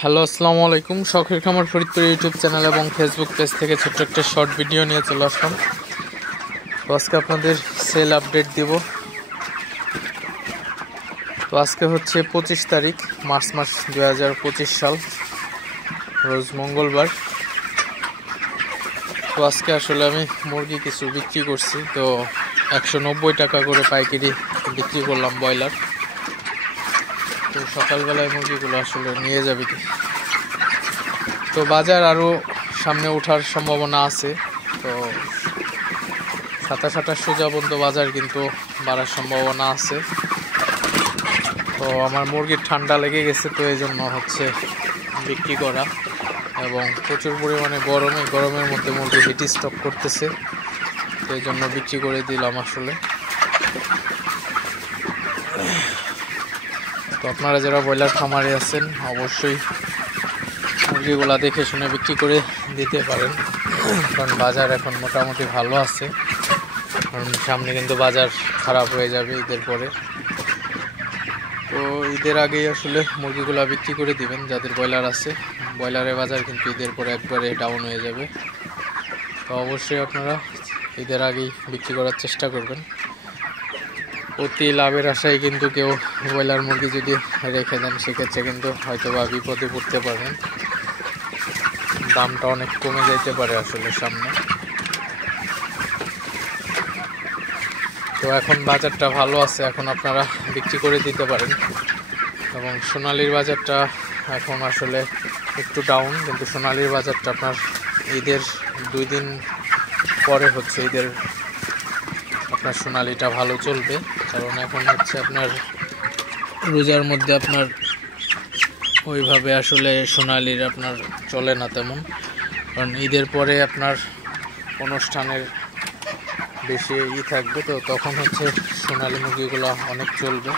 Hello, আসসালামু আলাইকুম। শখের খামার ফরিদপুর ইউটিউব চ্যানেল এবং ফেসবুক পেজ থেকে ছোট্ট একটা শর্ট ভিডিও নিয়ে চলে আসলাম। তো আজকে আপনাদের সেল আপডেট দিব। তো আজকে হচ্ছে 25 তারিখ মার্চ মাস 2025 সাল, রোজ মঙ্গলবার। তো আজকে আসলে আমি মুরগি কিছু বিক্রি করছি। তো 190 টাকা করে পাইকারি বিক্রি করলাম ব্রয়লার। তো সকালবেলায় মুরগিগুলো আসলে নিয়ে যাবে কি। তো বাজার আরও সামনে ওঠার সম্ভাবনা আছে। তো 27-28 পর্যন্ত বাজার কিন্তু বাড়ার সম্ভাবনা আছে। তো আমার মুরগির ঠান্ডা লেগে গেছে, তো এই জন্য হচ্ছে বিক্রি করা, এবং প্রচুর পরিমাণে গরমের মধ্যে মুরগি হিট স্টক করতেছে, তো এই জন্য বিক্রি করে দিলাম আসলে। তো আপনারা যারা ব্রয়লার খামারে আছেন অবশ্যই মুরগিগুলা দেখে শুনে বিক্রি করে দিতে পারেন, কারণ বাজার এখন মোটামুটি ভালো আছে। কারণ সামনে কিন্তু বাজার খারাপ হয়ে যাবে ঈদের পরে। তো ঈদের আগেই আসলে মুরগিগুলা বিক্রি করে দিবেন যাদের ব্রয়লার আছে। ব্রয়লারের বাজার কিন্তু ঈদের পরে একবারে ডাউন হয়ে যাবে। তো অবশ্যই আপনারা ঈদের আগেই বিক্রি করার চেষ্টা করবেন। অতি লাভের আশায় কিন্তু কেউ ব্রয়লার মুরগি যদি রেখে দেন, সেক্ষেত্রে কিন্তু হয়তো বা বিপদে পড়তে পারেন। দামটা অনেক কমে যেতে পারে আসলে সামনে। তো এখন বাজারটা ভালো আছে, এখন আপনারা বিক্রি করে দিতে পারেন। এবং সোনালীর বাজারটা এখন আসলে একটু ডাউন, কিন্তু সোনালীর বাজারটা আপনার ঈদের 2 দিন পরে হচ্ছে ঈদের আপনার সোনালীটা ভালো চলবে। কারণ এখন হচ্ছে আপনার রোজার মধ্যে আপনার ওইভাবে আসলে সোনালীর আপনার চলে না তেমন, কারণ ঈদের পরে আপনার অনুষ্ঠানের বেশি থাকবে, তো তখন হচ্ছে সোনালী মুরগিগুলো অনেক চলবে।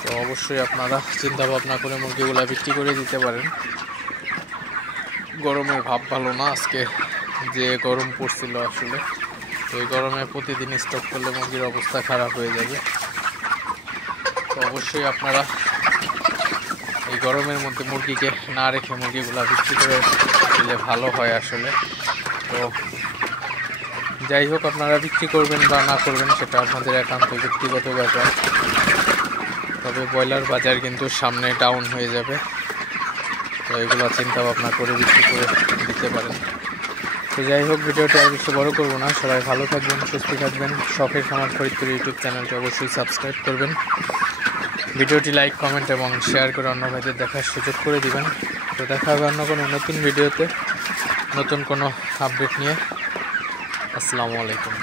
তো অবশ্যই আপনারা চিন্তা ভাবনা করে মুরগিগুলো বিক্রি করে দিতে পারেন। গরমের ভাব ভালো না, আজকে যে গরম পড়ছিল আসলে, তো এই গরমে প্রতিদিন স্টক করলে মুরগির অবস্থা খারাপ হয়ে যাবে। তো অবশ্যই আপনারা এই গরমের মধ্যে মুরগিকে না রেখে মুরগিগুলো বিক্রি করে দিলে ভালো হয় আসলে। তো যাই হোক, আপনারা বিক্রি করবেন বা না করবেন সেটা আপনাদের একান্ত ব্যক্তিগত ব্যাপার। তবে ব্রয়লার বাজার কিন্তু সামনে ডাউন হয়ে যাবে, তো এগুলো চিন্তা ভাবনা করে বিক্রি করে দিতে পারেন। তো যাই হোক, ভিডিওটি আর বেশি বড় করবো না। সবাই ভালো থাকবেন, সুস্থ থাকবেন। শখের খামার ফরিদপুর ইউটিউব চ্যানেলটি অবশ্যই সাবস্ক্রাইব করবেন। ভিডিওটি লাইক, কমেন্ট এবং শেয়ার করে অন্য ভাইদের দেখার সুযোগ করে দিবেন। তো দেখা হবে অন্য কোনো নতুন ভিডিওতে, নতুন কোনো আপডেট নিয়ে। আসসালামু আলাইকুম।